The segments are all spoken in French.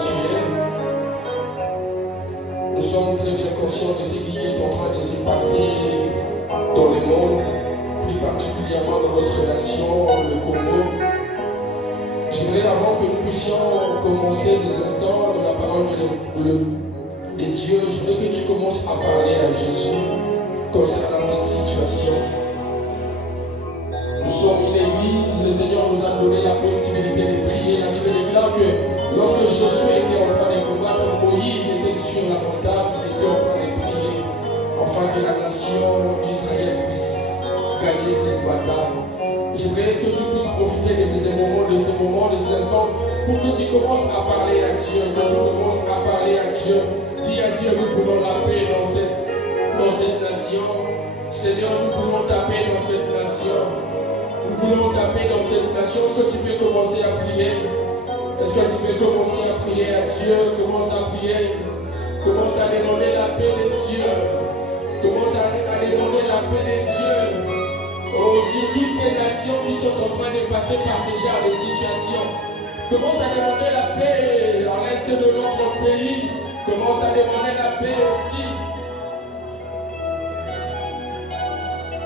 tu es. Nous sommes très bien conscients de ce qui est en train de se passer dans le monde, plus particulièrement dans notre nation, le Congo. J'aimerais, avant que nous puissions commencer ces instants de la parole de Dieu, j'aimerais que tu commences à parler à Jésus concernant cette situation. Nous sommes une église, le Seigneur nous a donné la possibilité de prier. La Bible déclare que lorsque Josué était en train de combattre, Moïse était sur la montagne, il était en train de prier, afin que la nation d'Israël puisse gagner cette bataille. J'aimerais que tu puisses profiter de ces moments, de ces instants, pour que tu commences à parler à Dieu, que tu commences à parler à Dieu. Dis à Dieu, nous voulons la paix dans cette nation. Seigneur, nous voulons ta paix dans cette nation. Nous voulons ta paix dans cette nation. Est-ce que tu peux commencer à prier? Est-ce que tu peux commencer à prier à Dieu? Commence à prier. Commence à demander la paix de Dieu. Commence à demander la paix de Dieu. Oh, sur toutes ces nations qui sont en train de passer par ce genre de situation. Commence à demander la paix à l'est de notre pays. Commence à demander la paix aussi.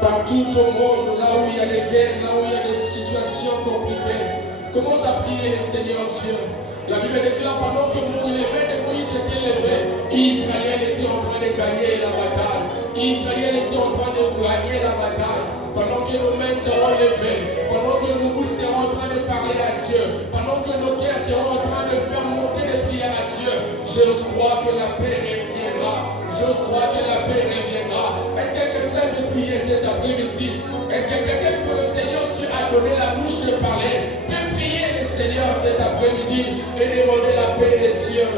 Partout au monde, là où il y a des guerres, là où il y a des situations compliquées. Commence à prier, Seigneur Dieu. La Bible déclare pendant que les mains de Moïse étaient levées, Israël était en train de gagner la bataille. Israël était en train de gagner la bataille. Pendant que nos mains seront levées, pendant que nos bouches seront en train de parler à Dieu, pendant que nos cœurs seront en train de faire monter des prières à Dieu, j'ose croire que la paix reviendra. J'ose croire que la paix reviendra. Est-ce que quelqu'un veut prier cet après-midi? Est-ce que quelqu'un que le Seigneur Dieu a donné la bouche de parler peut prier le Seigneur cet après-midi et demander la paix de Dieu?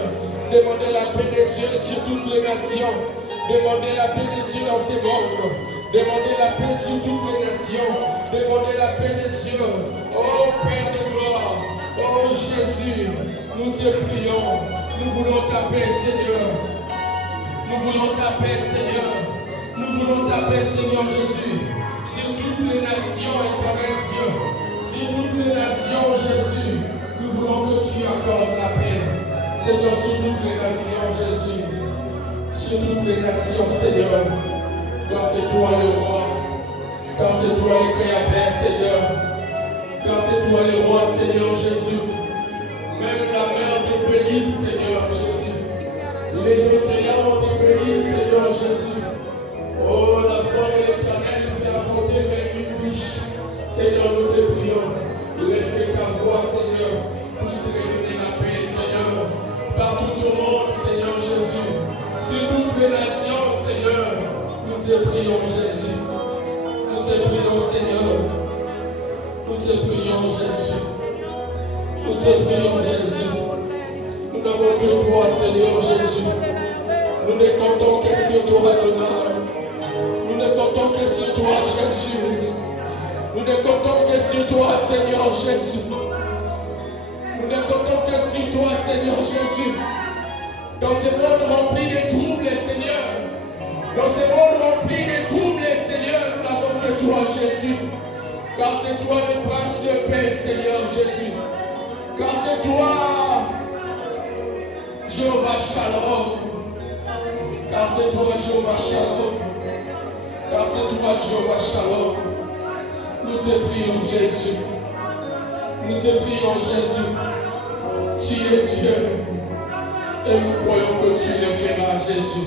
Demander la paix de Dieu sur toutes les nations. Demander la paix de Dieu dans ces mondes. Demander la paix sur toutes les nations. Demander la paix de Dieu. Oh Père de gloire. Oh Jésus. Nous te prions. Nous voulons ta paix, Seigneur. Nous voulons ta paix, Seigneur. Nous voulons ta paix, Seigneur Jésus. Sur toutes les nations, éternel Dieu. Sur toutes les nations, Jésus. Nous voulons que tu accordes la paix. Seigneur, sur toutes les nations, Jésus. Sur toutes les nations, Seigneur. Car c'est toi le roi. Car c'est toi le créateur, Seigneur. Car c'est toi le roi, Seigneur Jésus. Même la mer te bénisse, Seigneur Jésus. Les océans te bénissent, Seigneur Jésus. Oh, la foi de l'Éternel fait affronter les nuits riches. Seigneur, nous te prions. Laisse que ta voix, Seigneur, puisse redonner la paix, Seigneur. Partout au monde, Seigneur Jésus. Sur toutes les nations, Seigneur. Nous te prions, Jésus. Nous te prions, Seigneur. Nous te prions, Jésus. Nous te prions, Jésus. Nous n'avons que toi, Seigneur Jésus. Nous ne comptons que sur toi, Adonai. Nous ne comptons que sur toi, Jésus. Nous ne comptons que sur toi, Seigneur Jésus. Nous ne comptons que sur toi, Seigneur Jésus. Dans ce monde rempli de troubles, Seigneur. Dans ce monde rempli de troubles, Seigneur, nous n'avons que toi, Jésus. Car c'est toi le prince de paix, Seigneur Jésus. Car c'est toi, Jéhovah Shalom. Car c'est toi, Jéhovah Shalom. Car c'est toi, Jéhovah Shalom. Nous te prions, Jésus. Nous te prions, Jésus. Tu es Dieu. Et nous croyons que tu le feras, Jésus.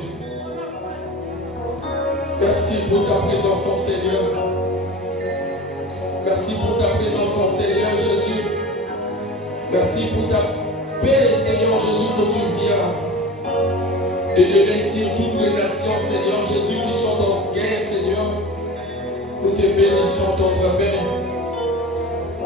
Merci pour ta présence, en Seigneur. Merci pour ta présence, en Seigneur Jésus. Merci pour ta paix, Seigneur Jésus, que tu viens de donner sur toutes les nations, Seigneur Jésus, qui sont en guerre, Seigneur. Nous te bénissons, ton Père.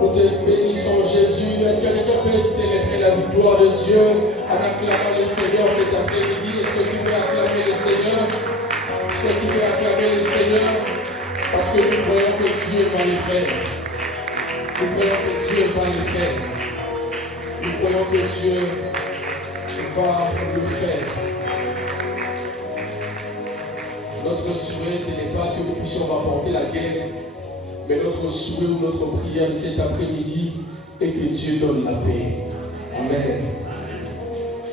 Nous te bénissons, Jésus. Est-ce que quelqu'un peut célébrer la victoire de Dieu en acclamant le Seigneur cet après-midi? Est-ce que tu peux acclamer le Seigneur? Est-ce que tu peux acclamer le Seigneur? Parce que nous croyons que Dieu va le faire. Nous croyons que Dieu va le faire. Nous croyons que Dieu va le faire. Notre souhait, ce n'est pas que nous puissions rapporter la guerre, mais notre souhait ou notre prière cet après-midi est que Dieu donne la paix. Amen.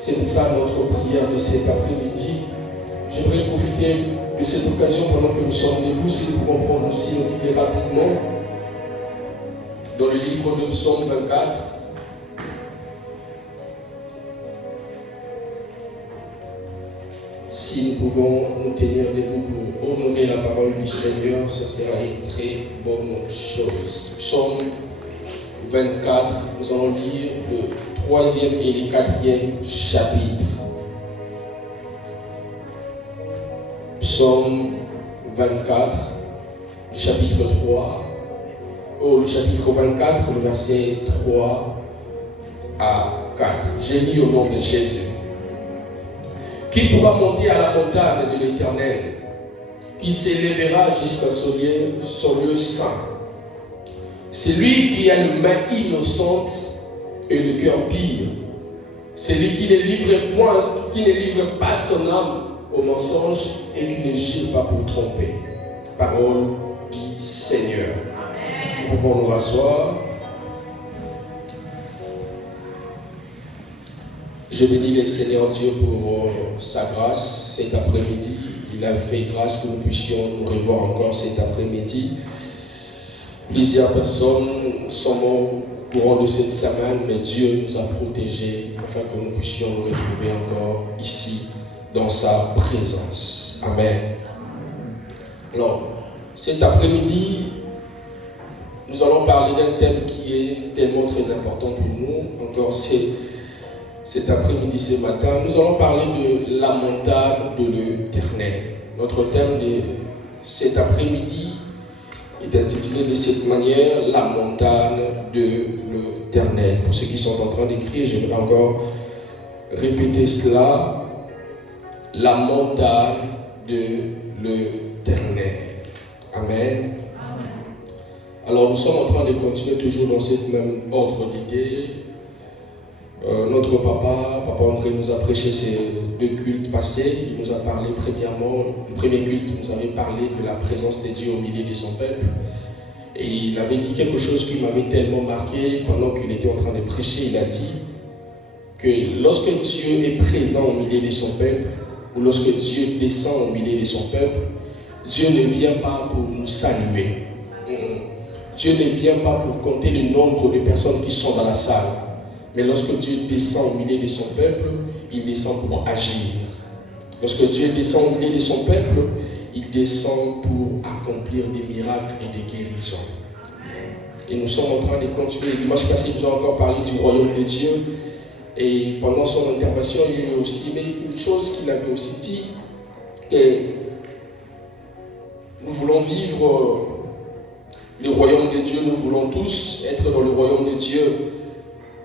C'est ça notre prière de cet après-midi. J'aimerais profiter de cette occasion pendant que nous sommes debout, si nous pouvons prendre aussi nos Bibles rapidement. Dans le livre de Psaume 24. Si nous pouvons nous tenir debout pour honorer la parole du Seigneur, ce sera une très bonne chose. Psaume 24, nous allons lire le 3e et le 4e chapitre. Psaume 24, chapitre 3, le chapitre 24, le verset 3 à 4. J'ai mis au nom de Jésus. Qui pourra monter à la montagne de l'Éternel, qui s'élèvera jusqu'à son lieu saint? Celui qui a une main innocente et le cœur pur, celui qui ne livre pas son âme au mensonge et qui ne gît pas pour tromper. Parole du Seigneur. Amen. Nous pouvons nous rasseoir. Je bénis le Seigneur Dieu pour sa grâce cet après-midi. Il a fait grâce que nous puissions nous revoir encore cet après-midi. Plusieurs personnes sont mortes au courant de cette semaine, mais Dieu nous a protégés afin que nous puissions nous retrouver encore ici dans sa présence. Amen. Alors, cet après-midi, nous allons parler d'un thème qui est tellement très important pour nous. Encore cet après-midi, ce matin, nous allons parler de la montagne de l'Éternel. Notre thème de cet après-midi est intitulé de cette manière, la montagne de l'Éternel. Pour ceux qui sont en train d'écrire, j'aimerais encore répéter cela. La montagne de l'Éternel. Amen. Alors nous sommes en train de continuer toujours dans ce même ordre d'idées. Notre papa André nous a prêché ces 2 cultes passés. Il nous a parlé premièrement, le premier culte nous avait parlé de la présence de Dieu au milieu de son peuple. Et il avait dit quelque chose qui m'avait tellement marqué pendant qu'il était en train de prêcher. Il a dit que lorsque Dieu est présent au milieu de son peuple, ou lorsque Dieu descend au milieu de son peuple, Dieu ne vient pas pour nous saluer. Dieu ne vient pas pour compter le nombre de personnes qui sont dans la salle. Mais lorsque Dieu descend au milieu de son peuple, il descend pour agir. Lorsque Dieu descend au milieu de son peuple, il descend pour accomplir des miracles et des guérisons. Et nous sommes en train de continuer. Dimanche passé, nous avons encore parlé du royaume de Dieu. Et pendant son intervention, il a aussi aimé une chose qu'il avait aussi dit, que nous voulons vivre le royaume de Dieu, nous voulons tous être dans le royaume de Dieu,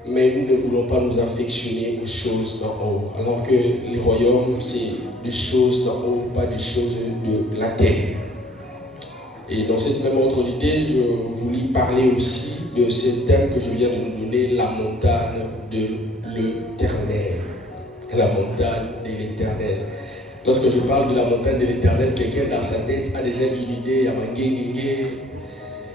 mais nous ne voulons pas nous affectionner aux choses d'en haut. Alors que le royaume, c'est des choses d'en haut, pas des choses de la terre. Et dans cette même ordre d'idée, je voulais parler aussi de ce thème que je viens de nous donner, la montagne de l'Éternel. La montagne de l'Éternel. Lorsque je parle de la montagne de l'Éternel, quelqu'un dans sa tête a déjà une idée à Mangué.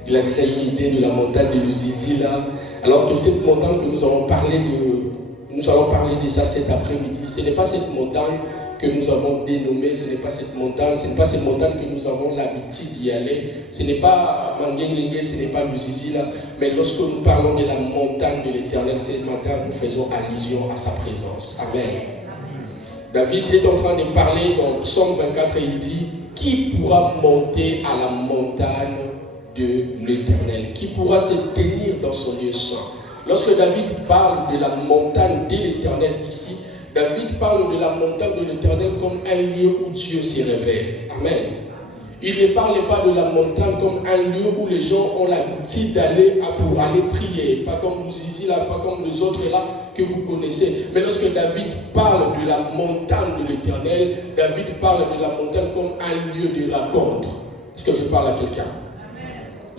Il a déjà une idée de la montagne de Luzizi là. Alors que cette montagne que nous allons parler de ça cet après-midi, ce n'est pas cette montagne que nous avons dénommée, ce n'est pas cette montagne que nous avons l'habitude d'y aller, ce n'est pas Mangué, ce n'est pas Luzizi là, mais lorsque nous parlons de la montagne de l'Éternel, ce matin nous faisons allusion à sa présence. Amen. David est en train de parler dans Psaume 24 et il dit, qui pourra monter à la montagne de l'Éternel, qui pourra se tenir dans son lieu saint. Lorsque David parle de la montagne de l'Éternel ici, David parle de la montagne de l'Éternel comme un lieu où Dieu se révèle. Amen. Il ne parle pas de la montagne comme un lieu où les gens ont l'habitude d'aller pour aller prier, pas comme nous ici là, pas comme les autres là que vous connaissez. Mais lorsque David parle de la montagne de l'Éternel, David parle de la montagne comme un lieu de rencontre. Est-ce que je parle à quelqu'un?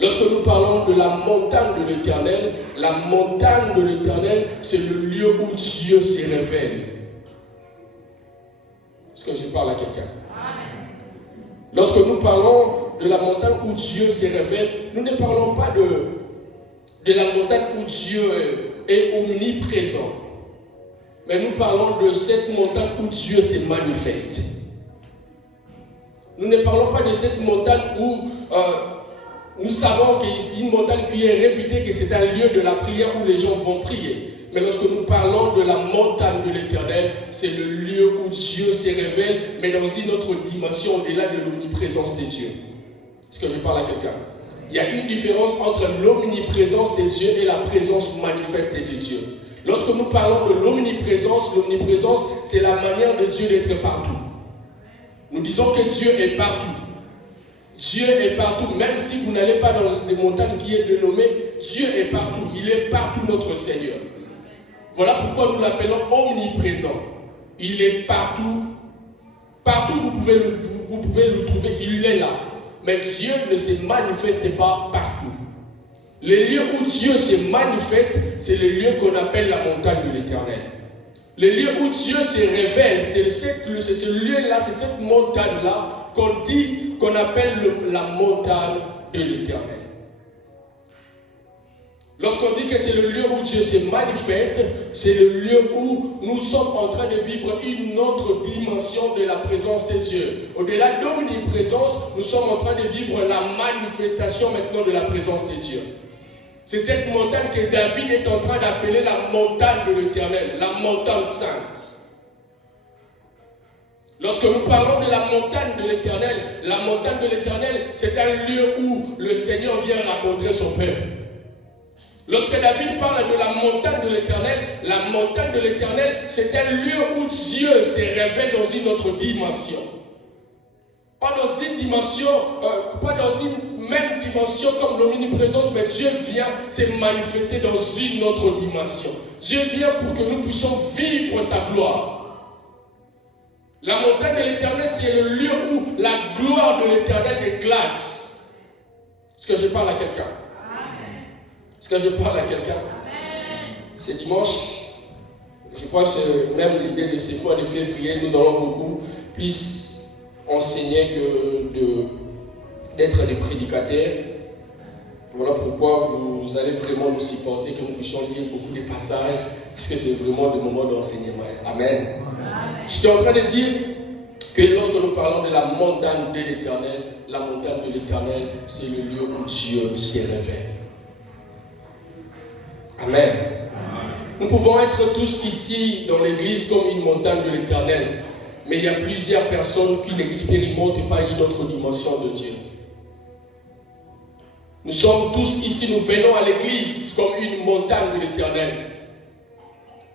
Lorsque nous parlons de la montagne de l'Éternel, la montagne de l'Éternel, c'est le lieu où Dieu se révèle. Est-ce que je parle à quelqu'un? Lorsque nous parlons de la montagne où Dieu se révèle, nous ne parlons pas de la montagne où Dieu est omniprésent. Mais nous parlons de cette montagne où Dieu se manifeste. Nous ne parlons pas de cette montagne où nous savons qu'il y a une montagne qui est réputée que c'est un lieu de la prière où les gens vont prier. Mais lorsque nous parlons de la montagne de l'Éternel, c'est le lieu où Dieu se révèle, mais dans une autre dimension au-delà de l'omniprésence de Dieu. Est-ce que je parle à quelqu'un? Il y a une différence entre l'omniprésence de Dieu et la présence manifeste de Dieu. Lorsque nous parlons de l'omniprésence, c'est la manière de Dieu d'être partout. Nous disons que Dieu est partout. Dieu est partout, même si vous n'allez pas dans des montagnes qui est dénommée, Dieu est partout. Il est partout notre Seigneur. Voilà pourquoi nous l'appelons omniprésent. Il est partout. Partout vous pouvez le trouver, il est là. Mais Dieu ne se manifeste pas partout. Les lieux où Dieu se manifeste, c'est le lieu qu'on appelle la montagne de l'Éternel. Le lieu où Dieu se révèle, c'est ce lieu-là, c'est cette montagne-là qu'on dit, qu'on appelle la montagne de l'Éternel. Lorsqu'on dit que c'est le lieu où Dieu se manifeste, c'est le lieu où nous sommes en train de vivre une autre dimension de la présence de Dieu. Au-delà de l'omniprésence, nous sommes en train de vivre la manifestation maintenant de la présence de Dieu. C'est cette montagne que David est en train d'appeler la montagne de l'Éternel, la montagne sainte. Lorsque nous parlons de la montagne de l'Éternel, la montagne de l'Éternel, c'est un lieu où le Seigneur vient rencontrer son peuple. Lorsque David parle de la montagne de l'Éternel, c'est un lieu où Dieu se révèle dans une autre dimension. Pas dans une dimension, pas dans une même dimension comme l'omniprésence, mais Dieu vient se manifester dans une autre dimension. Dieu vient pour que nous puissions vivre sa gloire. La montagne de l'Éternel, c'est le lieu où la gloire de l'Éternel éclate. Est-ce que je parle à quelqu'un? Est-ce que je parle à quelqu'un? C'est dimanche. Je crois que c'est même l'idée de ces mois de février. Nous allons beaucoup plus enseigner que d'être des prédicateurs. Voilà pourquoi vous allez vraiment nous supporter, que nous puissions lire beaucoup de passages, parce que c'est vraiment des moments d'enseignement. Amen. J'étais en train de dire que lorsque nous parlons de la montagne de l'Éternel, la montagne de l'Éternel, c'est le lieu où Dieu se révèle. Amen. Nous pouvons être tous ici dans l'église comme une montagne de l'Éternel, mais il y a plusieurs personnes qui n'expérimentent pas une autre dimension de Dieu. Nous sommes tous ici, nous venons à l'église comme une montagne de l'Éternel.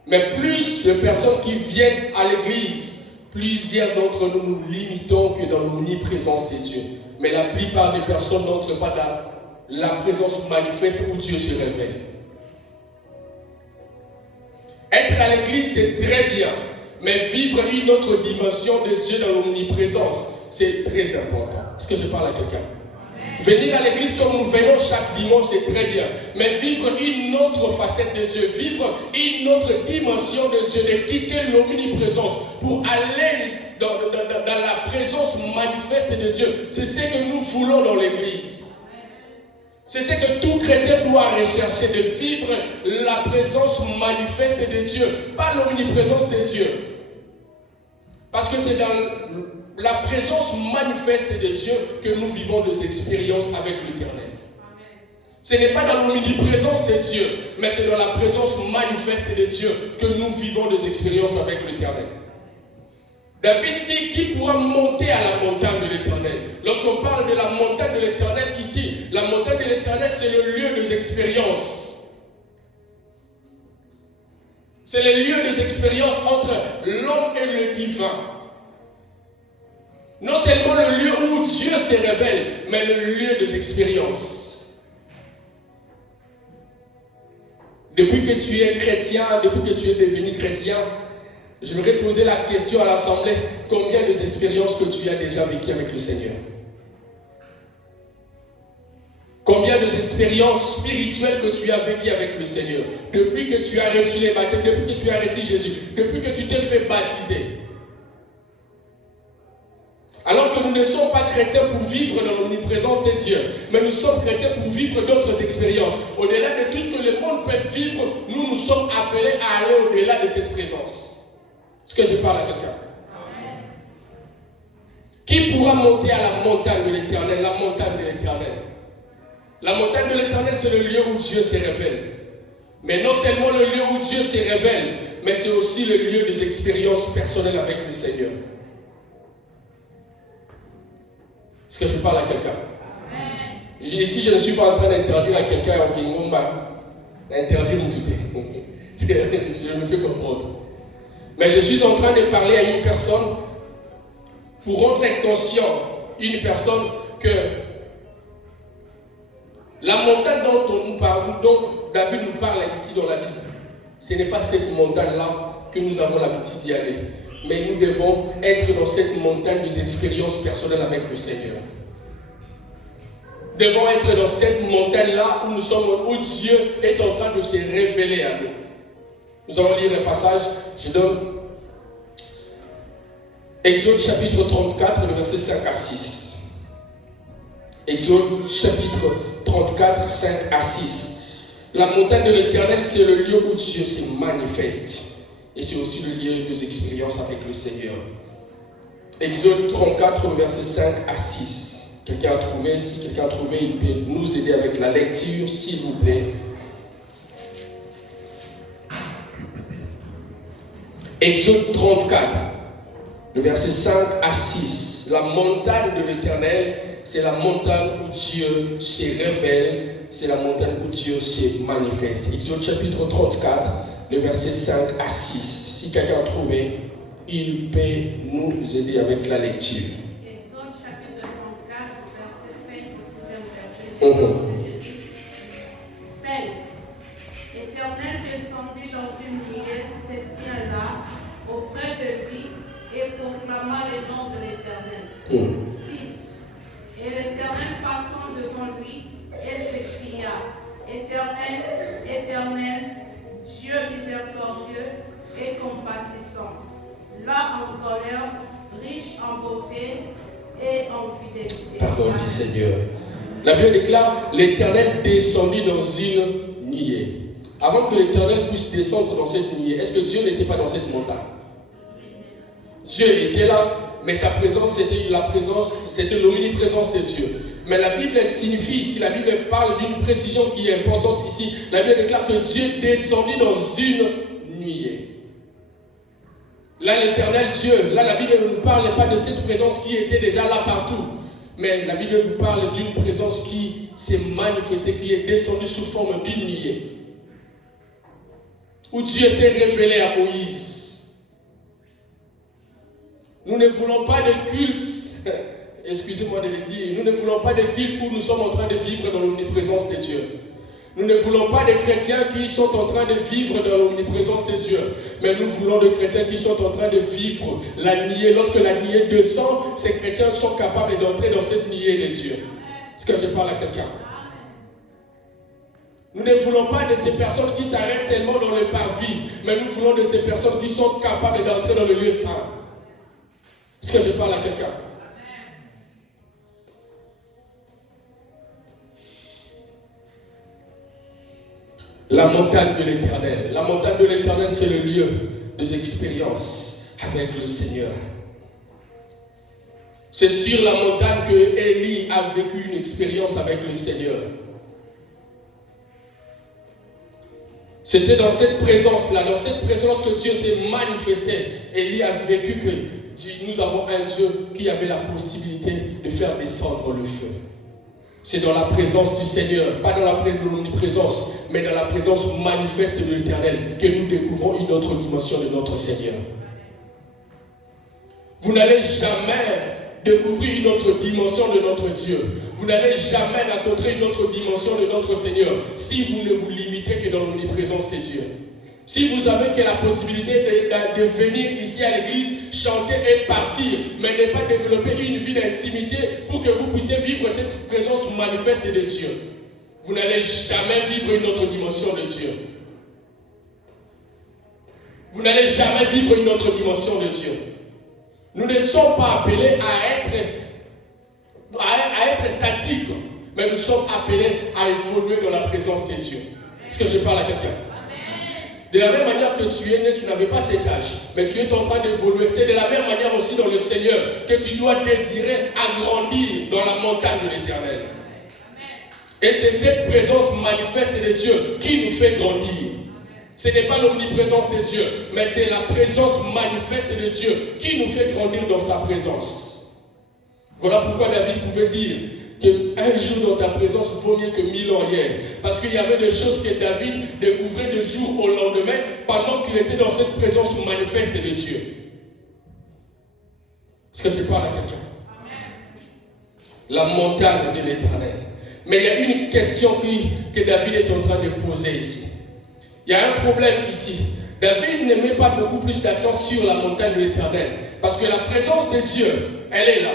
Mais plus de personnes qui viennent à l'église, plusieurs d'entre nous nous limitons que dans l'omniprésence de Dieu. Mais la plupart des personnes n'entrent pas dans la présence manifeste où Dieu se révèle. Être à l'église, c'est très bien. Mais vivre une autre dimension de Dieu dans l'omniprésence, c'est très important. Est-ce que je parle à quelqu'un? Venir à l'église comme nous venons chaque dimanche, c'est très bien. Mais vivre une autre facette de Dieu, vivre une autre dimension de Dieu, de quitter l'omniprésence pour aller dans la présence manifeste de Dieu, c'est ce que nous voulons dans l'église. C'est ce que tout chrétien doit rechercher, de vivre la présence manifeste de Dieu, pas l'omniprésence de Dieu. Parce que c'est dans la présence manifeste de Dieu que nous vivons des expériences avec l'Éternel. Ce n'est pas dans l'omniprésence de Dieu, mais c'est dans la présence manifeste de Dieu que nous vivons des expériences avec l'Éternel. David dit qui pourra monter à la montagne de l'Éternel. Lorsqu'on parle de la montagne de l'Éternel ici, la montagne de l'Éternel, c'est le lieu des expériences. C'est le lieu des expériences entre l'homme et le divin. Non seulement le lieu où Dieu se révèle, mais le lieu des expériences. Depuis que tu es chrétien, depuis que tu es devenu chrétien, j'aimerais poser la question à l'Assemblée, combien d'expériences que tu as déjà vécues avec le Seigneur? Combien d'expériences spirituelles que tu as vécues avec le Seigneur? Depuis que tu as reçu les baptêmes, depuis que tu as reçu Jésus, depuis que tu t'es fait baptiser. Alors que que nous ne sommes pas chrétiens pour vivre dans l'omniprésence de Dieu, mais nous sommes chrétiens pour vivre d'autres expériences. Au-delà de tout ce que le monde peut vivre, nous sommes appelés à aller au-delà de cette présence. Est-ce que je parle à quelqu'un? Qui pourra monter à la montagne de l'Éternel? La montagne de l'Éternel. La montagne de l'Éternel, c'est le lieu où Dieu se révèle. Mais non seulement le lieu où Dieu se révèle, mais c'est aussi le lieu des expériences personnelles avec le Seigneur. Est-ce que je parle à quelqu'un? Ici, je ne suis pas en train d'interdire à quelqu'un qui interdire tout. Parce que je me fais comprendre. Mais je suis en train de parler à une personne pour rendre conscient une personne que la montagne dont David nous parle ici dans la Bible, ce n'est pas cette montagne-là que nous avons l'habitude d'y aller. Mais nous devons être dans cette montagne des expériences personnelles avec le Seigneur. Nous devons être dans cette montagne-là où nous sommes, où Dieu est en train de se révéler à nous. Nous allons lire un passage. Je donne Exode chapitre 34, le verset 5 à 6. Exode chapitre 34, 5 à 6. La montagne de l'Éternel, c'est le lieu où Dieu se manifeste. Et c'est aussi le lieu des expériences avec le Seigneur. Exode 34, le verset 5 à 6. Quelqu'un a trouvé? Si quelqu'un a trouvé, il peut nous aider avec la lecture, s'il vous plaît. Exode 34, le verset 5 à 6. La montagne de l'Éternel, c'est la montagne où Dieu se révèle, c'est la montagne où Dieu se manifeste. Exode chapitre 34, le verset 5 à 6. Si quelqu'un a trouvé, il peut nous aider avec la lecture. Exode chapitre 34, verset 5 au 6e verset. Jésus. 5. L'Éternel descendit dans une nuée, se tient là, auprès de lui, et proclama les noms de l'Éternel. 6. Et l'Éternel passant devant lui, et s'écria, Éternel, Éternel, Dieu miséricordieux et compatissant, là en colère, riche en beauté et en fidélité. Parole du Seigneur. La Bible déclare, l'Éternel descendit dans une nuée. Avant que l'Éternel puisse descendre dans cette nuée, est-ce que Dieu n'était pas dans cette montagne? Dieu était là, mais sa présence, c'était l'omniprésence de Dieu. Mais la Bible signifie ici, la Bible parle d'une précision qui est importante ici. La Bible déclare que Dieu descendit dans une nuée. Là, l'Éternel Dieu, là, la Bible ne nous parle pas de cette présence qui était déjà là partout. Mais la Bible nous parle d'une présence qui s'est manifestée, qui est descendue sous forme d'une nuée. Où Dieu s'est révélé à Moïse. Nous ne voulons pas de culte, excusez-moi de le dire, nous ne voulons pas de culte où nous sommes en train de vivre dans l'omniprésence de Dieu. Nous ne voulons pas de chrétiens qui sont en train de vivre dans l'omniprésence de Dieu, mais nous voulons de chrétiens qui sont en train de vivre la nuée. Lorsque la nuée descend, ces chrétiens sont capables d'entrer dans cette nuée de Dieu. Est-ce que je parle à quelqu'un? Nous ne voulons pas de ces personnes qui s'arrêtent seulement dans le parvis, mais nous voulons de ces personnes qui sont capables d'entrer dans le lieu saint. Est-ce que je parle à quelqu'un? La montagne de l'Éternel. La montagne de l'Éternel, c'est le lieu des expériences avec le Seigneur. C'est sur la montagne que Élie a vécu une expérience avec le Seigneur. C'était dans cette présence-là, dans cette présence que Dieu s'est manifesté. Élie a vécu que nous avons un Dieu qui avait la possibilité de faire descendre le feu. C'est dans la présence du Seigneur, pas dans la omniprésence, mais dans la présence manifeste de l'Éternel que nous découvrons une autre dimension de notre Seigneur. Vous n'allez jamais découvrir une autre dimension de notre Dieu. Vous n'allez jamais rencontrer une autre dimension de notre Seigneur si vous ne vous limitez que dans l'omniprésence de Dieu. Si vous avez que la possibilité de venir ici à l'église, chanter et partir, mais ne pas développer une vie d'intimité pour que vous puissiez vivre cette présence manifeste de Dieu, vous n'allez jamais vivre une autre dimension de Dieu. Vous n'allez jamais vivre une autre dimension de Dieu. Nous ne sommes pas appelés à être à être statique, mais nous sommes appelés à évoluer dans la présence de Dieu. Est-ce que je parle à quelqu'un? De la même manière que tu es né, tu n'avais pas cet âge, mais tu es en train d'évoluer. C'est de la même manière aussi dans le Seigneur que tu dois désirer agrandir dans la montagne de l'Éternel. Et c'est cette présence manifeste de Dieu qui nous fait grandir. Ce n'est pas l'omniprésence de Dieu, mais c'est la présence manifeste de Dieu qui nous fait grandir dans sa présence. Voilà pourquoi David pouvait dire qu'un jour dans ta présence vaut mieux que 1000 ans hier. Parce qu'il y avait des choses que David découvrait de jour au lendemain pendant qu'il était dans cette présence manifeste de Dieu. Est-ce que je parle à quelqu'un? La montagne de l'Éternel. Mais il y a une question que David est en train de poser ici. Il y a un problème ici. David ne met pas beaucoup plus d'accent sur la montagne de l'Éternel. Parce que la présence de Dieu, elle est là.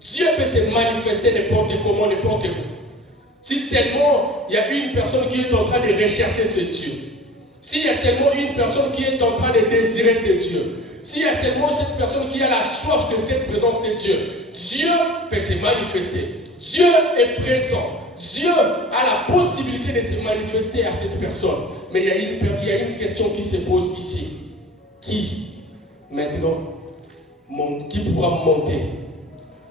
Dieu peut se manifester n'importe comment, n'importe où. Si seulement il y a une personne qui est en train de rechercher ce Dieu. S'il y a seulement une personne qui est en train de désirer ce Dieu. S'il y a seulement cette personne qui a la soif de cette présence de Dieu. Dieu peut se manifester. Dieu est présent. Dieu a la possibilité de se manifester à cette personne. Mais il y a une question qui se pose ici. Qui, maintenant, qui pourra monter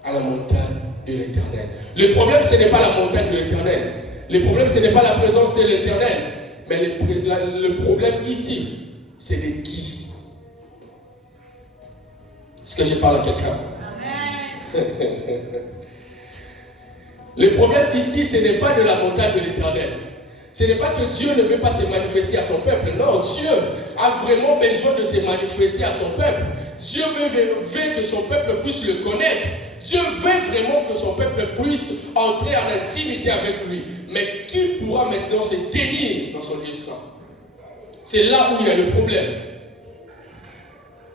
à la montagne de l'Éternel? Le problème, ce n'est pas la montagne de l'Éternel. Le problème, ce n'est pas la présence de l'Éternel. Mais le problème ici, c'est de qui? Est-ce que je parle à quelqu'un? Le problème ici, ce n'est pas de la montagne de l'Éternel. Ce n'est pas que Dieu ne veut pas se manifester à son peuple. Non, Dieu a vraiment besoin de se manifester à son peuple. Dieu veut que son peuple puisse le connaître. Dieu veut vraiment que son peuple puisse entrer en intimité avec lui. Mais qui pourra maintenant se tenir dans son lieu saint? C'est là où il y a le problème.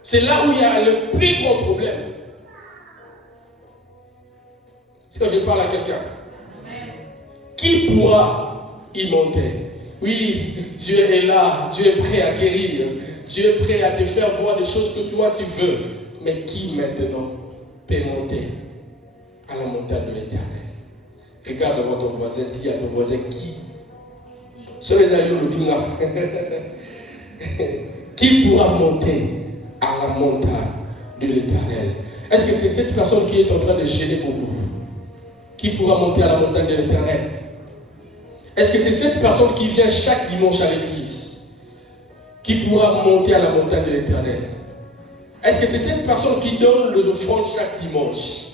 C'est là où il y a le plus gros problème. Est-ce que je parle à quelqu'un? Qui pourra y monter? Oui, Dieu est là, Dieu est prêt à guérir, Dieu est prêt à te faire voir des choses que toi tu veux. Mais qui maintenant peut monter à la montagne de l'Éternel? Regarde devant ton voisin, dis à ton voisin qui? Qui pourra monter à la montagne de l'Éternel? Est-ce que c'est cette personne qui est en train de gêner beaucoup? Qui pourra monter à la montagne de l'Éternel? Est-ce que c'est cette personne qui vient chaque dimanche à l'église qui pourra monter à la montagne de l'Éternel? Est-ce que c'est cette personne qui donne les offrandes chaque dimanche?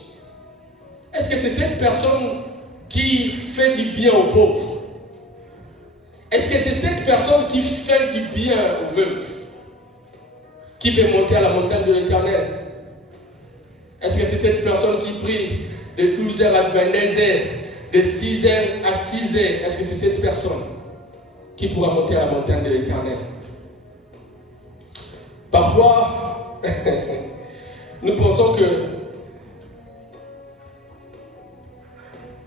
Est-ce que c'est cette personne qui fait du bien aux pauvres? Est-ce que c'est cette personne qui fait du bien aux veuves qui peut monter à la montagne de l'Éternel? Est-ce que c'est cette personne qui prie de 12h à 22h, de 6h à 6h? Est-ce que c'est cette personne qui pourra monter à la montagne de l'Éternel? Parfois, nous pensons que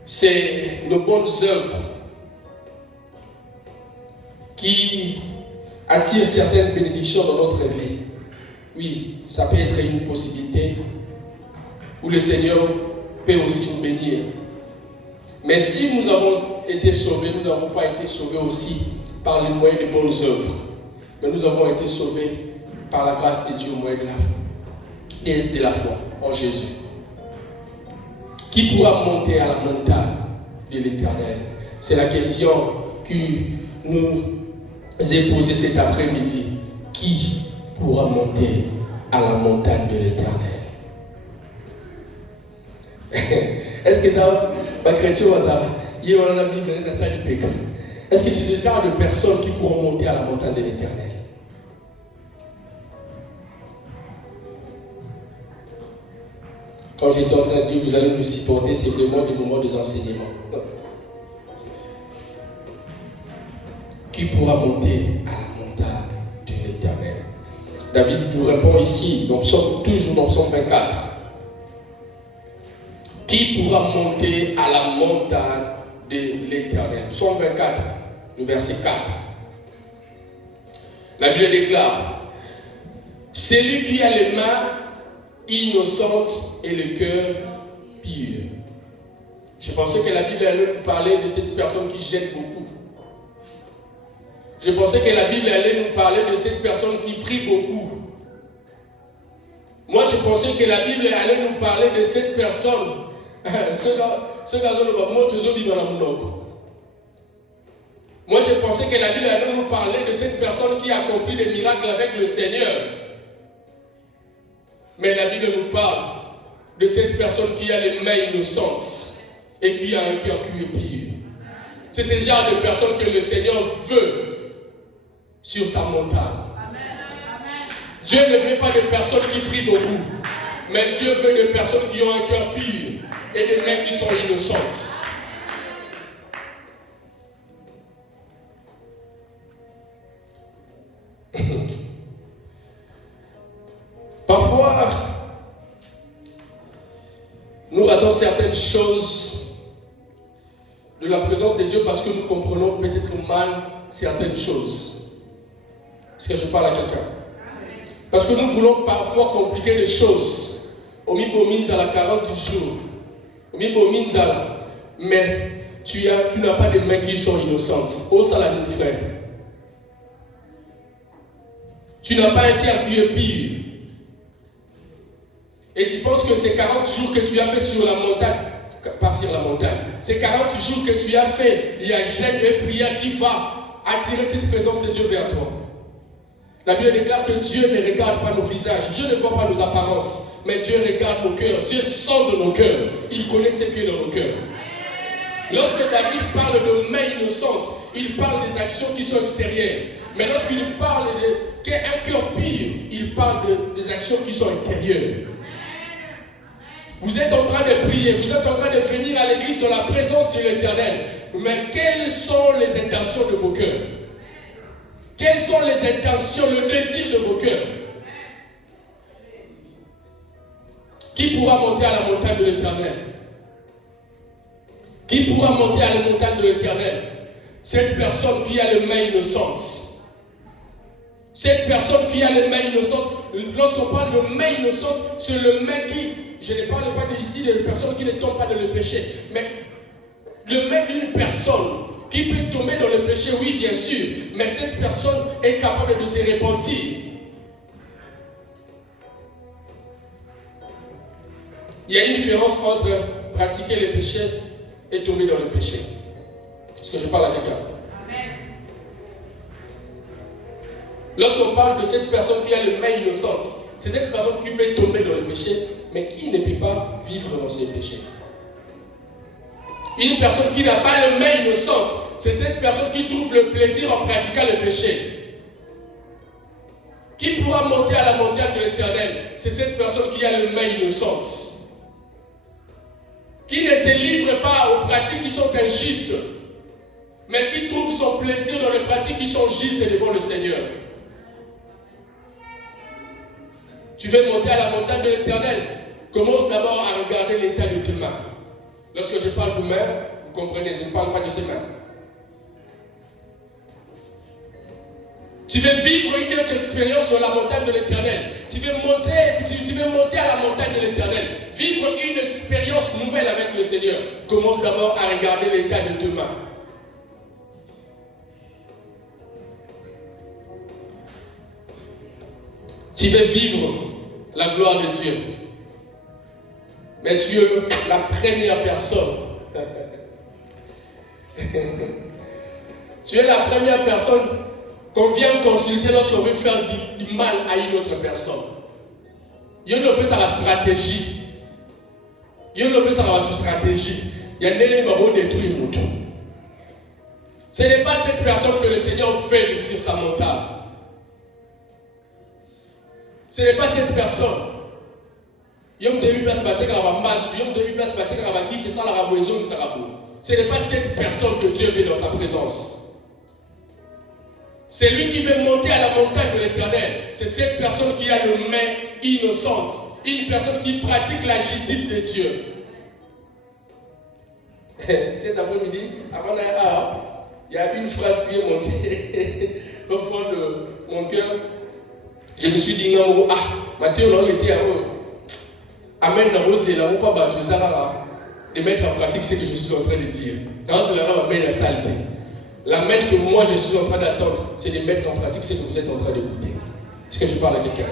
c'est nos bonnes œuvres qui attirent certaines bénédictions dans notre vie. Oui, ça peut être une possibilité où le Seigneur peut aussi nous bénir. Mais si nous avons été sauvés, nous n'avons pas été sauvés aussi par les moyens de bonnes œuvres. Mais nous avons été sauvés par la grâce de Dieu au moyen de la foi en Jésus. Qui pourra monter à la montagne de l'Éternel? C'est la question qui nous est posée cet après-midi. Qui pourra monter à la montagne de l'Éternel? Est-ce que ça va chrétien ou ça? Est-ce que c'est ce genre de personnes qui pourront monter à la montagne de l'Éternel? Quand j'étais en train de dire vous allez me supporter, c'est vraiment des moments des enseignements. Qui pourra monter à la montagne de l'Éternel? David nous répond ici, donc toujours dans Psaume 24. Qui pourra monter à la montagne de l'Éternel? Psaume 24, le verset 4. La Bible déclare: celui qui a les mains innocentes et le cœur pur. Je pensais que la Bible allait nous parler de cette personne qui gêne beaucoup. Je pensais que la Bible allait nous parler de cette personne qui prie beaucoup. Moi, je pensais que la Bible allait nous parler de cette personne. Moi, je pensais que la Bible allait nous parler de cette personne qui accomplit des miracles avec le Seigneur. Mais la Bible nous parle de cette personne qui a les mains innocentes et qui a un cœur qui est pur. C'est ce genre de personne que le Seigneur veut sur sa montagne. Amen. Dieu ne veut pas de personnes qui prient beaucoup, mais Dieu veut de personnes qui ont un cœur pur et des mains qui sont innocentes. Parfois, nous ratons certaines choses de la présence de Dieu parce que nous comprenons peut-être mal certaines choses. Est-ce que je parle à quelqu'un? Parce que nous voulons parfois compliquer les choses. Omibo Minzala 40 jours. Omibo Minzala. Mais tu n'as pas de mains qui sont innocentes. Oh Salamine frère. Tu n'as pas un cœur qui est pire. Et tu penses que ces 40 jours que tu as fait sur la montagne, pas sur la montagne, ces 40 jours que tu as fait, il y a jeûne et prière qui va attirer cette présence de Dieu vers toi. La Bible déclare que Dieu ne regarde pas nos visages, Dieu ne voit pas nos apparences, mais Dieu regarde nos cœurs, Dieu sonde nos cœurs, il connaît ce qui est dans nos cœurs. Lorsque David parle de mains innocentes, il parle des actions qui sont extérieures. Mais lorsqu'il parle d'un cœur pire, il parle des actions qui sont intérieures. Vous êtes en train de prier, vous êtes en train de venir à l'église dans la présence de l'Éternel. Mais quelles sont les intentions de vos cœurs? Quelles sont les intentions, le désir de vos cœurs? Qui pourra monter à la montagne de l'Éternel? Qui pourra monter à la montagne de l'Éternel? Cette personne qui a les mains innocentes. Cette personne qui a les mains innocentes. Lorsqu'on parle de mains innocentes, c'est le main qui... Je ne parle pas ici de personnes qui ne tombent pas dans le péché. Mais le main d'une personne qui peut tomber dans le péché, oui, bien sûr. Mais cette personne est capable de se repentir. Il y a une différence entre pratiquer le péché et tomber dans le péché. Est-ce que je parle à quelqu'un? Amen. Lorsqu'on parle de cette personne qui a les mains innocentes, c'est cette personne qui peut tomber dans le péché, mais qui ne peut pas vivre dans ses péchés. Une personne qui n'a pas les mains innocentes, c'est cette personne qui trouve le plaisir en pratiquant le péché. Qui pourra monter à la montagne de l'Éternel? C'est cette personne qui a les mains innocentes. Qui ne se livre pas aux pratiques qui sont injustes, mais qui trouve son plaisir dans les pratiques qui sont justes devant le Seigneur. Tu veux monter à la montagne de l'Éternel? Commence d'abord à regarder l'état de tes mains. Lorsque je parle de mains, vous comprenez, je ne parle pas de ses mains. Tu veux vivre une autre expérience sur la montagne de l'Éternel. Tu veux monter à la montagne de l'Éternel. Vivre une expérience nouvelle avec le Seigneur. Commence d'abord à regarder l'état de tes mains. Tu veux vivre la gloire de Dieu. Mais tu es la première personne. Tu es la première personne qu'on vient consulter lorsqu'on veut faire du mal à une autre personne. Il y a une stratégie. Il y a une stratégie. Il y a une qui détruire mon tout. Ce n'est pas cette personne que le Seigneur fait sur sa montagne. Ce n'est pas cette personne. Ce n'est pas cette personne que Dieu veut dans sa présence. C'est lui qui veut monter à la montagne de l'Éternel. C'est cette personne qui a les mains innocentes. Une personne qui pratique la justice de Dieu. Cet après-midi, avant il y a une phrase qui est montée au fond de mon cœur. Je me suis dit, Mathieu, on était à Amen, on pas battu ça. de mettre en pratique ce que je suis en train de dire. Dans ce là, la saleté. La main que moi je suis en train d'attendre, c'est de mettre en pratique ce que vous êtes en train d'écouter. Est-ce que je parle à quelqu'un?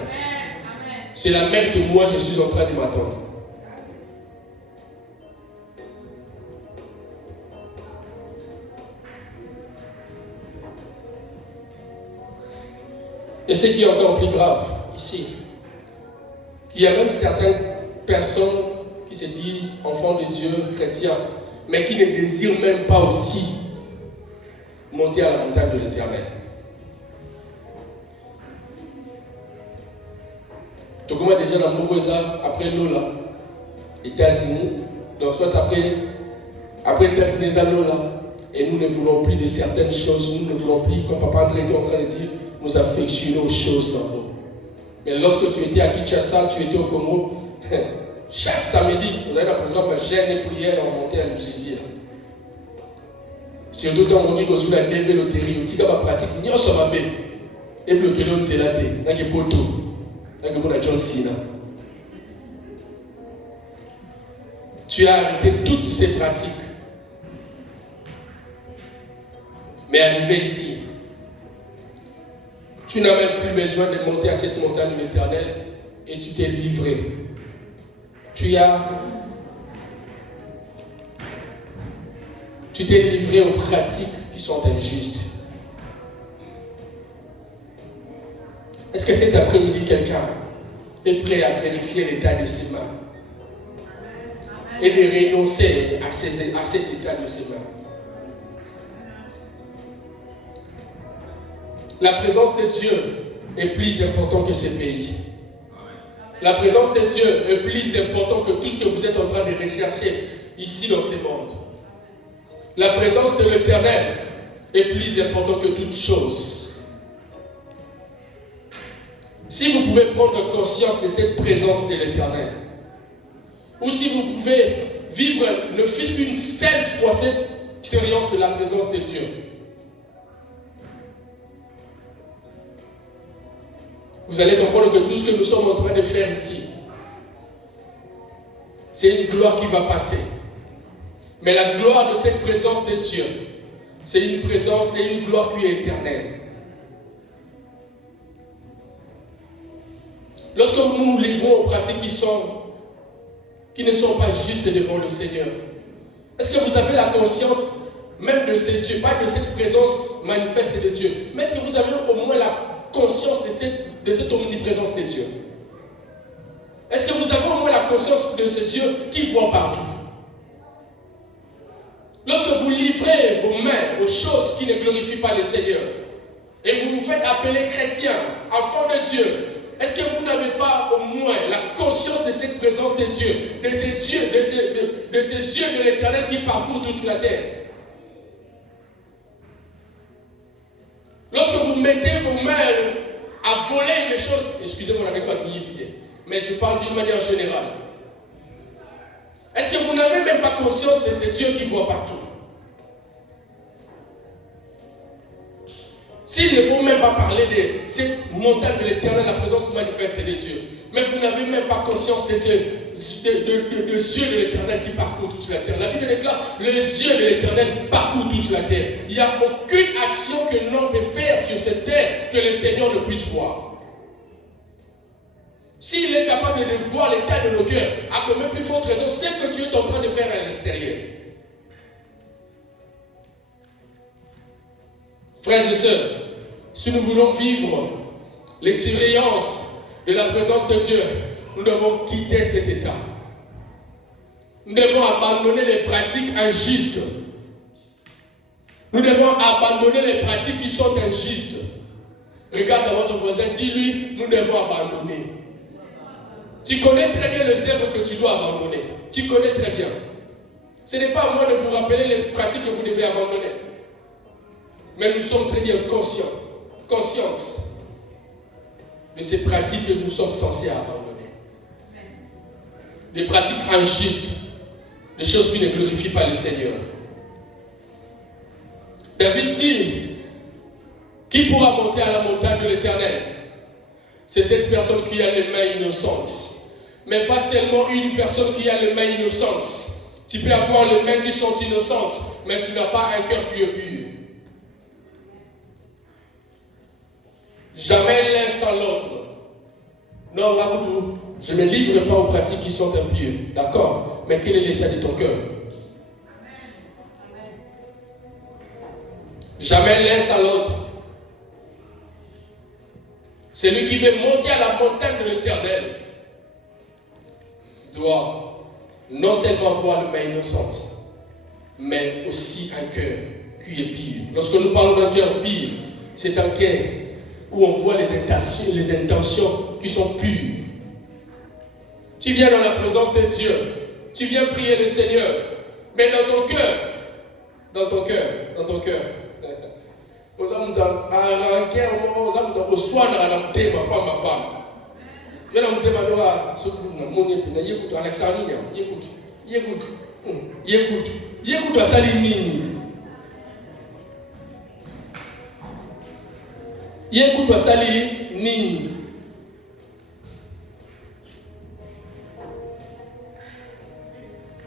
C'est la main que moi je suis en train de m'attendre. Et ce qui est encore plus grave ici, qu'il y a même certaines personnes qui se disent enfants de Dieu, chrétiens, mais qui ne désirent même pas aussi monter à la montagne de l'Éternel. Donc comment déjà la Mourouza, après Lola, États-Unis, donc soit après États-Unis, Lola, et nous ne voulons plus de certaines choses, nous ne voulons plus, comme Papa André était en train de dire, nous affectionner aux choses d'en haut. Mais lorsque tu étais à Kinshasa, tu étais au Congo, chaque samedi, vous avez un programme jeûne et prière en montée à nous saisir. Surtout quand on dit que vous avez développé loterie, vous avez pratique, nous sommes bien. Et puis le téléphone, c'est là, il y a des poteaux, il y a des John Cena. Tu as arrêté toutes ces pratiques. Mais arrivé ici, tu n'as même plus besoin de monter à cette montagne de l'Éternel et tu t'es livré. Tu t'es livré aux pratiques qui sont injustes. Est-ce que cet après-midi, quelqu'un est prêt à vérifier l'état de ses mains et de renoncer à cet état de ses mains? La présence de Dieu est plus importante que ce pays. La présence de Dieu est plus importante que tout ce que vous êtes en train de rechercher ici dans ce monde. La présence de l'Éternel est plus importante que toute chose. Si vous pouvez prendre conscience de cette présence de l'Éternel, ou si vous pouvez vivre ne fût-ce qu'une seule fois cette expérience de la présence de Dieu, vous allez comprendre que tout ce que nous sommes en train de faire ici, c'est une gloire qui va passer. Mais la gloire de cette présence de Dieu, c'est une présence et une gloire qui est éternelle. Lorsque nous nous livrons aux pratiques qui ne sont pas justes devant le Seigneur, est-ce que vous avez la conscience même de ces dieux, pas de cette présence manifeste de Dieu, mais est-ce que vous avez au moins la conscience de cette omniprésence de Dieu? Est-ce que vous avez au moins la conscience de ce Dieu qui voit partout? Lorsque vous livrez vos mains aux choses qui ne glorifient pas le Seigneur et vous vous faites appeler chrétien, enfant de Dieu, est-ce que vous n'avez pas au moins la conscience de cette présence de Dieu, de ces yeux de l'Éternel qui parcourent toute la terre? Lorsque vous mettez vos mains à voler des choses, excusez-moi, n'avez pas de éviter, mais je parle d'une manière générale. Est-ce que vous n'avez même pas conscience de ce Dieu qui voit partout? S'il ne faut même pas parler de cette montagne de l'Éternel, la présence manifeste de Dieu, mais vous n'avez même pas conscience des yeux de l'Éternel qui parcourt toute la terre. La Bible déclare, les yeux de l'Éternel parcourent toute la terre. Il n'y a aucune action que l'homme peut faire sur cette terre que le Seigneur ne puisse voir. S'il est capable de voir l'état de nos cœurs, à combien plus forte raison, c'est que tu es en train de faire à l'extérieur. Frères et sœurs, si nous voulons vivre l'expérience de la présence de Dieu, nous devons quitter cet état. Nous devons abandonner les pratiques injustes. Nous devons abandonner les pratiques qui sont injustes. Regarde à votre voisin, dis-lui, nous devons abandonner. Tu connais très bien les œuvres que tu dois abandonner. Tu connais très bien. Ce n'est pas à moi de vous rappeler les pratiques que vous devez abandonner. Mais nous sommes très bien conscients de ces pratiques que nous sommes censés abandonner. Des pratiques injustes, des choses qui ne glorifient pas le Seigneur. David dit, qui pourra monter à la montagne de l'Éternel? C'est cette personne qui a les mains innocentes. Mais pas seulement une personne qui a les mains innocentes. Tu peux avoir les mains qui sont innocentes, mais tu n'as pas un cœur qui est pur. Jamais l'un sans l'autre. Non, Raboudou, je ne me livre pas aux pratiques qui sont impures. D'accord? Mais quel est l'état de ton cœur? Jamais l'un sans l'autre. Celui qui veut monter à la montagne de l'Éternel doit non seulement avoir une main innocente, mais aussi un cœur qui est pur. Lorsque nous parlons d'un cœur pur, c'est un cœur où on voit les intentions qui sont pures. Tu viens dans la présence de Dieu, tu viens prier le Seigneur, mais dans ton cœur,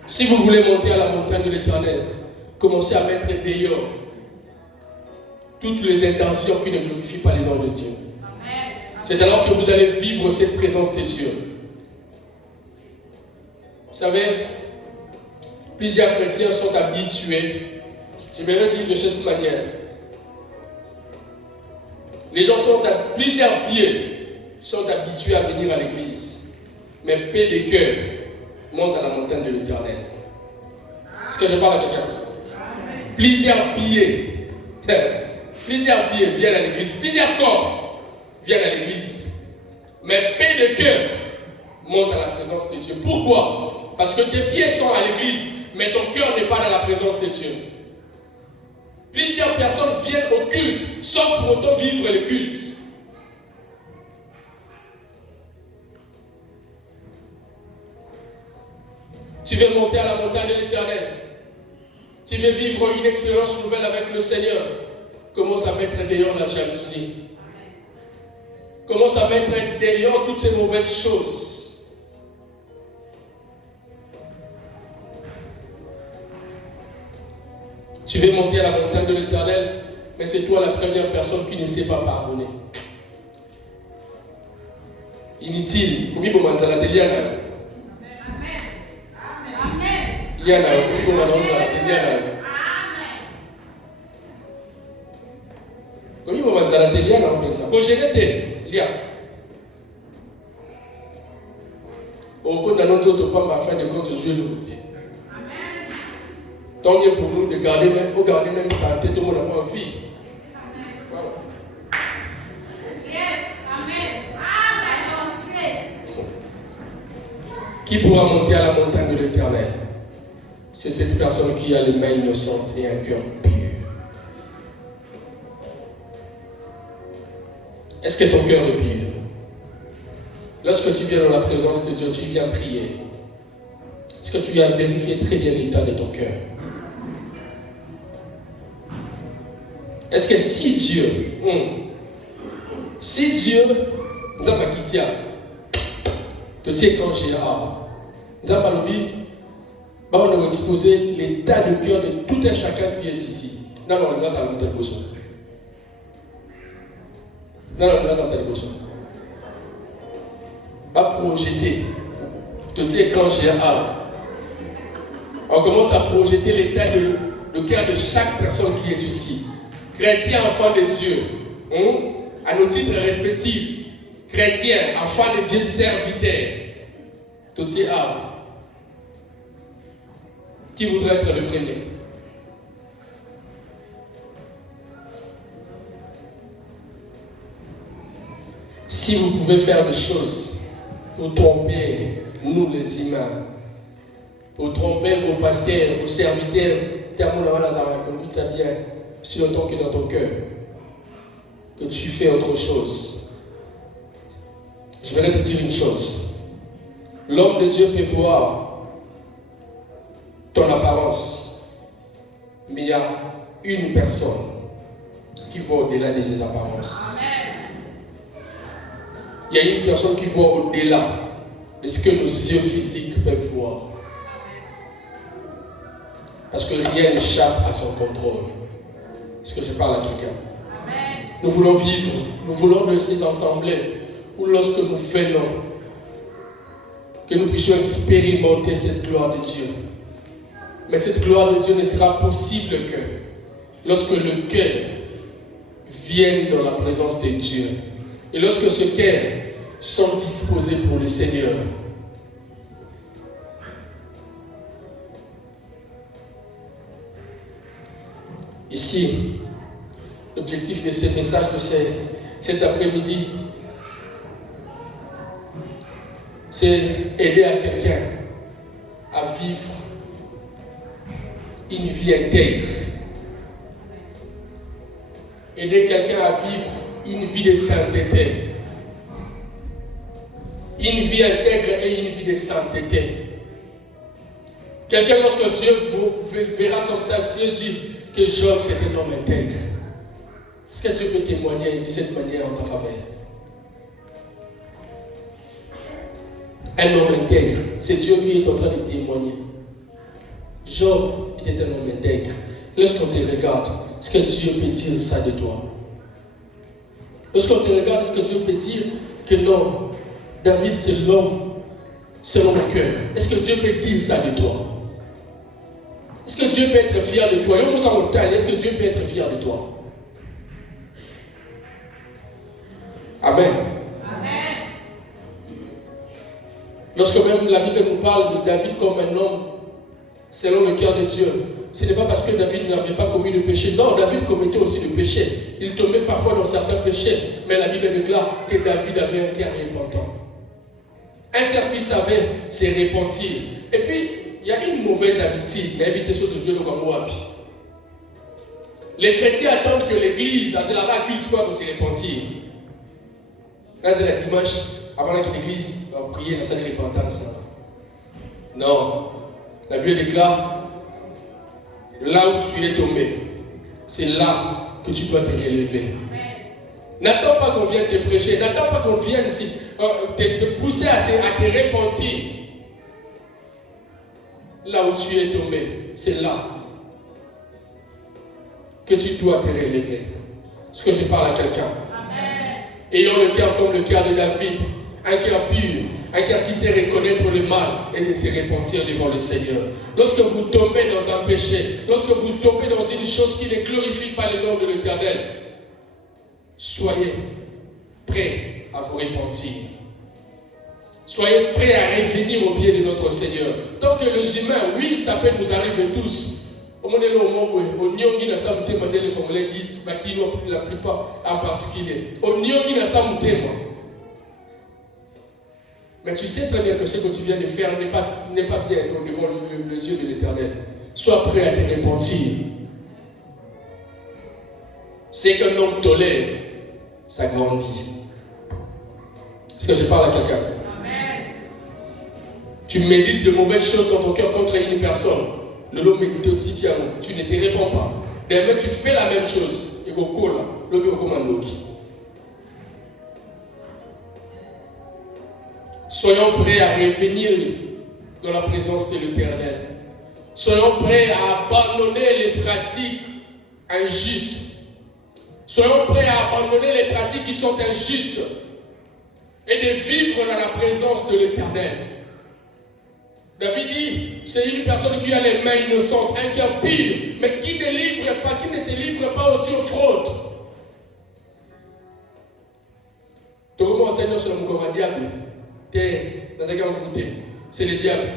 si vous voulez monter à la montagne de l'Éternel, commencez à mettre dehors toutes les intentions qui ne glorifient pas le nom de Dieu. C'est alors que vous allez vivre cette présence de Dieu. Vous savez, plusieurs chrétiens sont habitués, j'aimerais dire de cette manière, les gens plusieurs pieds sont habitués à venir à l'église, mais peu de cœur montent à la montagne de l'Éternel. Est-ce que je parle à quelqu'un? Plusieurs pieds viennent à l'église, plusieurs corps viennent à l'église, mais peu de cœur montent à la présence de Dieu. Pourquoi? Parce que tes pieds sont à l'église, mais ton cœur n'est pas dans la présence de Dieu. Plusieurs personnes viennent au culte sans pour autant vivre le culte. Tu veux monter à la montagne de l'Éternel. Tu veux vivre une expérience nouvelle avec le Seigneur. Commence à mettre dehors la jalousie. Commence à mettre dehors toutes ces mauvaises choses. Tu veux monter à la montagne de l'Éternel, mais c'est toi la première personne qui ne sait pas pardonner. Inutile. Comment vous m'en allez dire? Liana, comment vous m'en allez dire? Comment vous m'en allez dire? Quand j'étais Lia. Au cours de notre autre afin de compte jouer le côté. Tant mieux pour nous de garder même santé, tout le monde a pas envie. Voilà. Yes, Amen. Amen. Qui pourra monter à la montagne de l'Éternel? C'est cette personne qui a les mains innocentes et un cœur pur. Est-ce que ton cœur est pur? Lorsque tu viens dans la présence de Dieu, tu viens prier. Est-ce que tu as vérifié très bien l'état de ton cœur? Est-ce que si Dieu, nous avons quitté, te dit étranger, nous avons nous exposer l'état de cœur de tout un chacun qui est ici. Non, nous avons un besoin. Non, nous avons un besoin. Pas projeter. Te dit étranger, on commence à projeter l'état de cœur de chaque personne qui est ici. Chrétien, enfant de Dieu, à nos titres respectifs. Chrétien, enfant de Dieu, serviteur. Tout est qui voudrait être le premier? Si vous pouvez faire des choses pour tromper nous les humains, pour tromper vos pasteurs, vos serviteurs, conduite ça bien, si longtemps que dans ton cœur, que tu fais autre chose. Je vais te dire une chose. L'homme de Dieu peut voir ton apparence, mais il y a une personne qui voit au-delà de ses apparences. Il y a une personne qui voit au-delà de ce que nos yeux physiques peuvent voir. Parce que rien n'échappe à son contrôle. Est-ce que je parle à quelqu'un? Nous voulons vivre, nous voulons de ces assemblées où lorsque nous venons, que nous puissions expérimenter cette gloire de Dieu. Mais cette gloire de Dieu ne sera possible que lorsque le cœur vienne dans la présence de Dieu. Et lorsque ce cœur sont disposés pour le Seigneur. Ici, l'objectif de ce message de cet après-midi, c'est aider à quelqu'un à vivre une vie intègre. Aider quelqu'un à vivre une vie de sainteté. Une vie intègre et une vie de sainteté. Quelqu'un, lorsque Dieu verra comme ça, Dieu dit que Job c'est un homme intègre. Est-ce que Dieu peut témoigner de cette manière en ta faveur? Un homme intègre, c'est Dieu qui est en train de témoigner. Job était un homme intègre. Lorsqu'on te regarde, est-ce que Dieu peut dire ça de toi? Lorsqu'on te regarde, est-ce que Dieu peut dire que non, David c'est l'homme selon mon cœur? Est-ce que Dieu peut dire ça de toi? Est-ce que Dieu peut être fier de toi? Est-ce que Dieu peut être fier de toi? Amen. Amen. Lorsque même la Bible nous parle de David comme un homme selon le cœur de Dieu, ce n'est pas parce que David n'avait pas commis de péché. Non, David commettait aussi des péchés. Il tombait parfois dans certains péchés. Mais la Bible déclare que David avait un cœur repentant. Un cœur qui savait se repentir. Et puis, il y a une mauvaise habitude. Les chrétiens attendent que l'église, pour se repentir. Là, c'est le dimanche, avant que l'église va prier dans la salle de repentance. Non. La Bible déclare, là où tu es tombé, c'est là que tu dois te relever. N'attends pas qu'on vienne te prêcher, n'attends pas qu'on vienne ici, te pousser à te repentir. Là où tu es tombé, c'est là que tu dois te relever. Est-ce que je parle à quelqu'un? Ayant le cœur comme le cœur de David, un cœur pur, un cœur qui sait reconnaître le mal et de se repentir devant le Seigneur. Lorsque vous tombez dans un péché, lorsque vous tombez dans une chose qui ne glorifie pas le nom de l'Éternel, soyez prêts à vous repentir. Soyez prêts à revenir au pied de notre Seigneur. Tant que les humains, oui, ça peut nous arriver tous. Au monde là, au Nyongi na samutema, les Congolais disent, la plupart en particulier. Au Nyongi na samutema. Mais tu sais très bien que ce que tu viens de faire n'est pas bien devant les yeux de l'Éternel. Sois prêt à te repentir. C'est qu'un homme tolère, ça grandit. Est-ce que je parle à quelqu'un? Tu médites de mauvaises choses dans ton cœur contre une personne. Le lot médite au tipiano. Tu ne te réponds pas. Demain, tu fais la même chose. Et go cola. L'obé au comandoki. Soyons prêts à revenir dans la présence de l'Éternel. Soyons prêts à abandonner les pratiques injustes. Soyons prêts à abandonner les pratiques qui sont injustes et de vivre dans la présence de l'Éternel. David dit, c'est une personne qui a les mains innocentes, un cœur pur, mais qui ne se livre pas aussi aux fraudes. Tout le monde sait que c'est le diable. C'est le diable.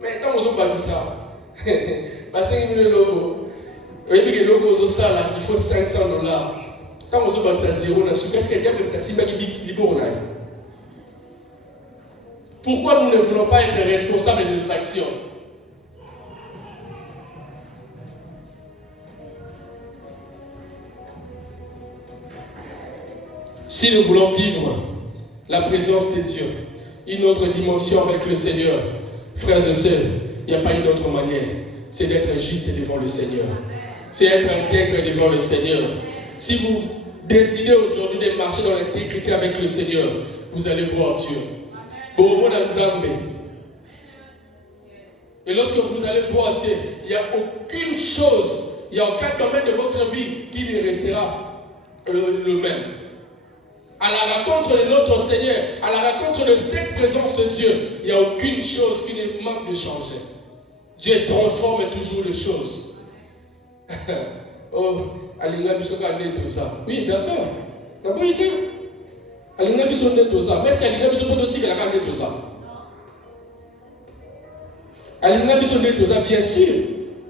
Mais quand on a ça, le logo, le logo, il faut $500. Quand on a ça, zéro, qu'est-ce que le diable dit? Pourquoi nous ne voulons pas être responsables de nos actions? Si nous voulons vivre la présence de Dieu, une autre dimension avec le Seigneur, frères et sœurs, il n'y a pas une autre manière. C'est d'être juste devant le Seigneur. C'est être intègre devant le Seigneur. Si vous décidez aujourd'hui de marcher dans l'intégrité avec le Seigneur, vous allez voir Dieu. Et lorsque vous allez voir Dieu, il n'y a aucune chose, il n'y a aucun domaine de votre vie qui ne restera le même. À la rencontre de notre Seigneur, à la rencontre de cette présence de Dieu, il n'y a aucune chose qui ne manque de changer. Dieu transforme toujours les choses. Oh, Alinga Bisoka n'est tout ça. Oui, d'accord. D'abord, il dit Alinga Bisoka n'est tout ça. Mais est-ce qu'Alinga Bisoka n'est tout ça? Alinga Bisoka n'est tout ça, bien sûr.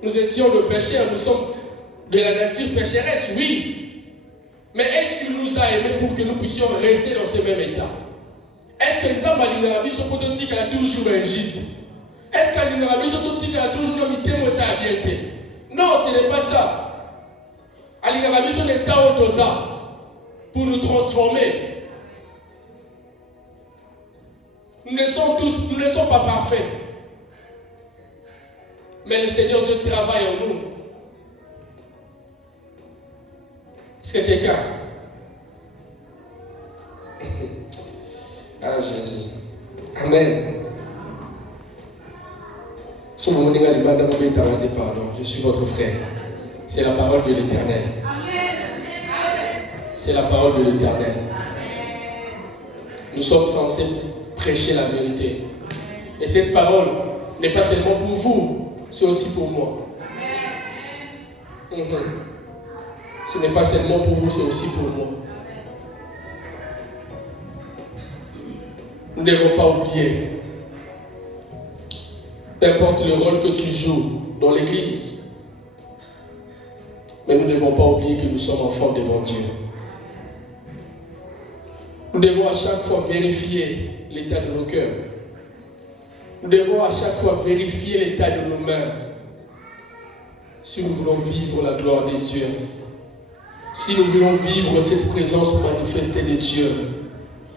Nous étions de pécheurs, nous sommes de la nature pécheresse, oui. Mais est-ce qu'il nous a aimés pour que nous puissions rester dans ce même état? Est-ce que nous avons qu'elle a toujours injuste? Est-ce qu'elle a toujours mis témoin ça a bien été? Non, ce n'est pas ça. Elle est pour nous transformer. Nous ne sommes pas parfaits. Mais le Seigneur Dieu travaille en nous. Est-ce que quelqu'un? Ah Jésus. Amen. Pardon, je suis votre frère. C'est la parole de l'Éternel. C'est la parole de l'Éternel. Nous sommes censés prêcher la vérité. Et cette parole n'est pas seulement pour vous, c'est aussi pour moi. Ce n'est pas seulement pour vous, c'est aussi pour moi. Nous ne devons pas oublier, peu importe le rôle que tu joues dans l'église, mais nous ne devons pas oublier que nous sommes enfants devant Dieu. Nous devons à chaque fois vérifier l'état de nos cœurs. Nous devons à chaque fois vérifier l'état de nos mains. Si nous voulons vivre la gloire de Dieu, si nous voulons vivre cette présence manifestée de Dieu,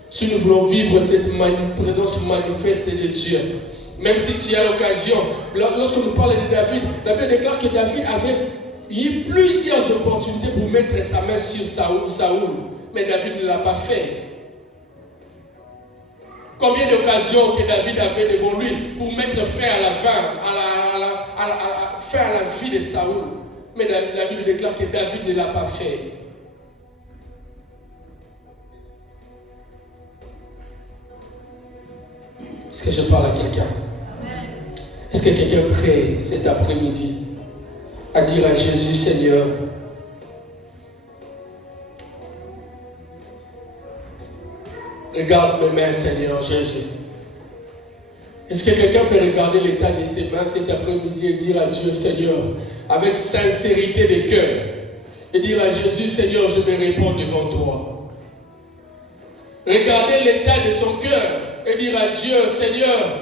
si nous voulons vivre cette présence manifeste de Dieu, même si tu as l'occasion, lorsque nous parlons de David, la Bible déclare que David avait eu plusieurs opportunités pour mettre sa main sur Saoul, mais David ne l'a pas fait. Combien d'occasions que David avait devant lui pour mettre fin à la vie de Saoul, mais la Bible déclare que David ne l'a pas fait. Est-ce que je parle à quelqu'un? Est-ce que quelqu'un est prêt cet après-midi à dire à Jésus, Seigneur, regarde mes mains, Seigneur Jésus. Est-ce que quelqu'un peut regarder l'état de ses mains cet après-midi et dire à Dieu, Seigneur, avec sincérité de cœur, et dire à Jésus, Seigneur, je me réponds devant toi. Regardez l'état de son cœur et dire à Dieu, Seigneur,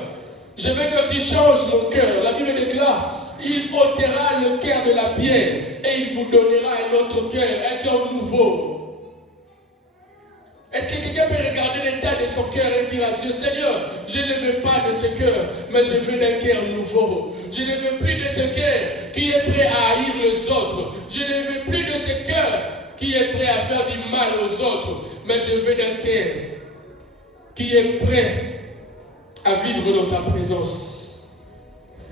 je veux que tu changes mon cœur. La Bible déclare, il ôtera le cœur de la pierre et il vous donnera un autre cœur, un cœur nouveau. Est-ce que quelqu'un peut regarder l'état de son cœur et dire à Dieu, Seigneur, je ne veux pas de ce cœur, mais je veux d'un cœur nouveau. Je ne veux plus de ce cœur qui est prêt à haïr les autres. Je ne veux plus de ce cœur qui est prêt à faire du mal aux autres, mais je veux d'un cœur qui est prêt à vivre dans ta présence.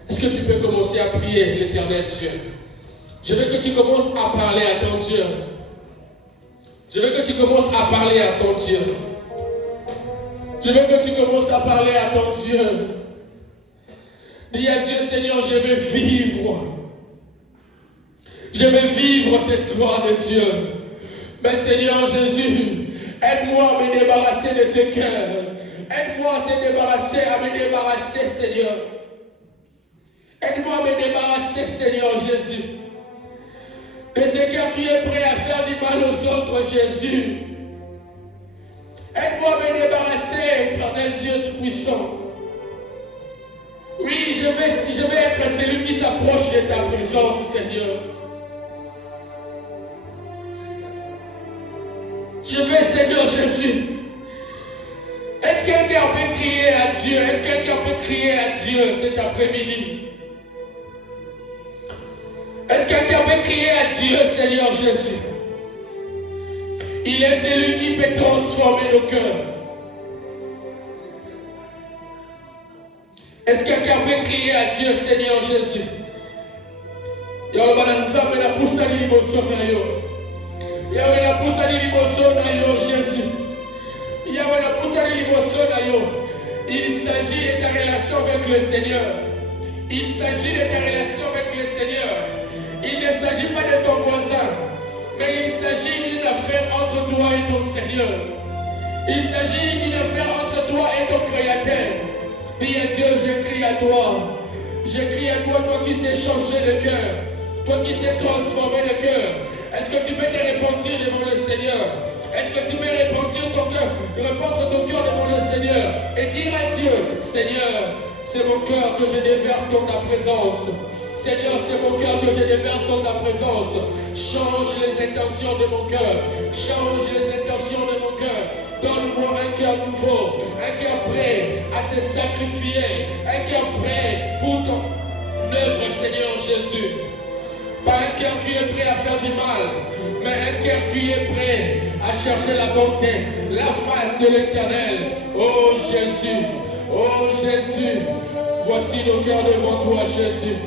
Est-ce que tu peux commencer à prier l'Éternel Dieu? Je veux que tu commences à parler à ton Dieu. Je veux que tu commences à parler à ton Dieu. Je veux que tu commences à parler à ton Dieu. Dis à Dieu, Seigneur, je veux vivre. Je veux vivre cette gloire de Dieu. Mais Seigneur Jésus, aide-moi à me débarrasser de ce cœur. Aide-moi à me débarrasser, Seigneur. Aide-moi à me débarrasser, Seigneur Jésus. De ce cœur qui est prêt à faire du mal aux autres, Jésus. Aide-moi à me débarrasser, éternel Dieu Tout-Puissant. Oui, je vais être celui qui s'approche de ta présence, Seigneur. Je vais, Seigneur Jésus. Est-ce que quelqu'un peut crier à Dieu? Est-ce que quelqu'un peut crier à Dieu cet après-midi? Est-ce que quelqu'un peut crier à Dieu, Seigneur Jésus? Il est celui qui peut transformer nos cœurs. Est-ce que quelqu'un peut crier à Dieu, Seigneur Jésus? Jésus. Il s'agit de ta relation avec le Seigneur. Il s'agit de ta relation avec le Seigneur. Il ne s'agit pas de ton voisin, mais il s'agit d'une affaire entre toi et ton Seigneur. Il s'agit d'une affaire entre toi et ton Créateur. Dis à Dieu, je crie à toi. Je crie à toi, toi qui sais changer de cœur. Toi qui sais transformer le cœur. Est-ce que tu peux te repentir devant le Seigneur? Est-ce que tu peux repentir ton cœur, répandre ton cœur devant le Seigneur et dire à Dieu, Seigneur, c'est mon cœur que je déverse dans ta présence. Seigneur, c'est mon cœur que je déverse dans ta présence. Change les intentions de mon cœur. Change les intentions de mon cœur. Donne-moi un cœur nouveau, un cœur prêt à se sacrifier, un cœur prêt pour ton œuvre, Seigneur Jésus. Pas un cœur qui est prêt à faire du mal, mais un cœur qui est prêt à chercher la bonté, la face de l'Éternel. Oh Jésus, voici nos cœurs devant toi, Jésus.